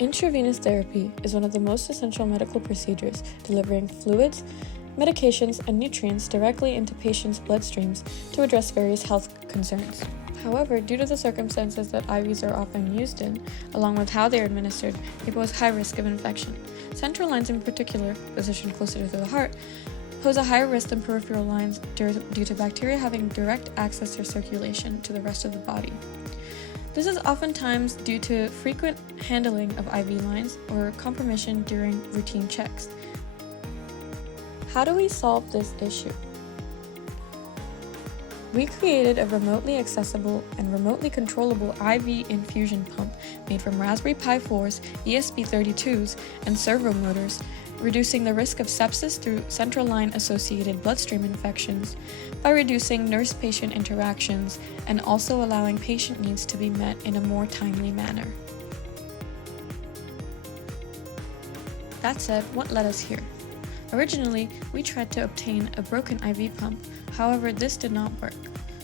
Intravenous therapy is one of the most essential medical procedures, delivering fluids, medications, and nutrients directly into patients' bloodstreams to address various health concerns. However, due to the circumstances that IVs are often used in, along with how they are administered, they pose high risk of infection. Central lines in particular, positioned closer to the heart, pose a higher risk than peripheral lines due to bacteria having direct access to circulation to the rest of the body. This is oftentimes due to frequent handling of IV lines or compromission during routine checks. How do we solve this issue? We created a remotely accessible and remotely controllable IV infusion pump made from Raspberry Pi 4s, ESP32s, and servo motors, reducing the risk of sepsis through central line associated bloodstream infections by reducing nurse-patient interactions and also allowing patient needs to be met in a more timely manner. That said, what led us here? Originally, we tried to obtain a broken IV pump, however this did not work.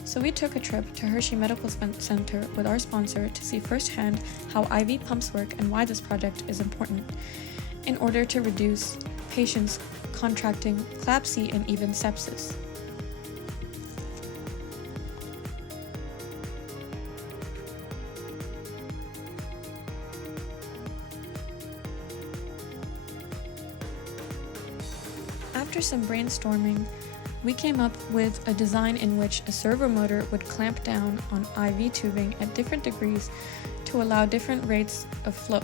So we took a trip to Hershey Medical Center with our sponsor to see firsthand how IV pumps work and why this project is important, in order to reduce patients contracting CLABSI and even sepsis. After some brainstorming, we came up with a design in which a servo motor would clamp down on IV tubing at different degrees to allow different rates of flow.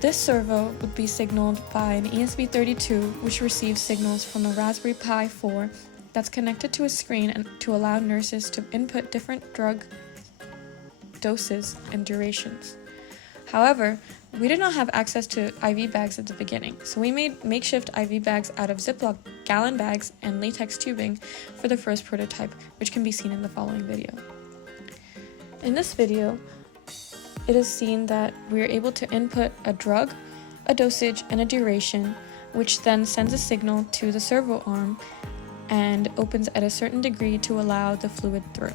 This servo would be signaled by an ESP32, which receives signals from a Raspberry Pi 4 that's connected to a screen and to allow nurses to input different drug doses and durations. However, we did not have access to IV bags at the beginning, so we made makeshift IV bags out of Ziploc gallon bags and latex tubing for the first prototype, which can be seen in the following video. In this video, it is seen that we are able to input a drug, a dosage, and a duration, which then sends a signal to the servo arm and opens at a certain degree to allow the fluid through.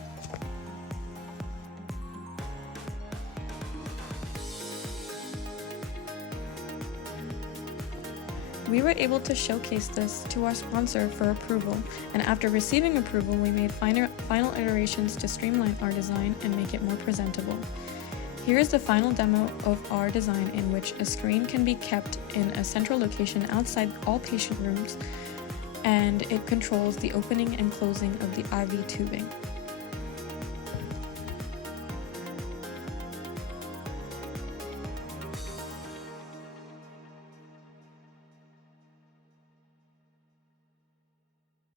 We were able to showcase this to our sponsor for approval, and after receiving approval, we made final iterations to streamline our design and make it more presentable. Here is the final demo of our design, in which a screen can be kept in a central location outside all patient rooms, and it controls the opening and closing of the IV tubing.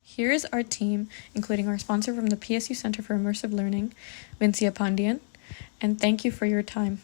Here is our team, including our sponsor from the PSU Center for Immersive Learning, Vincia Pandian, and thank you for your time.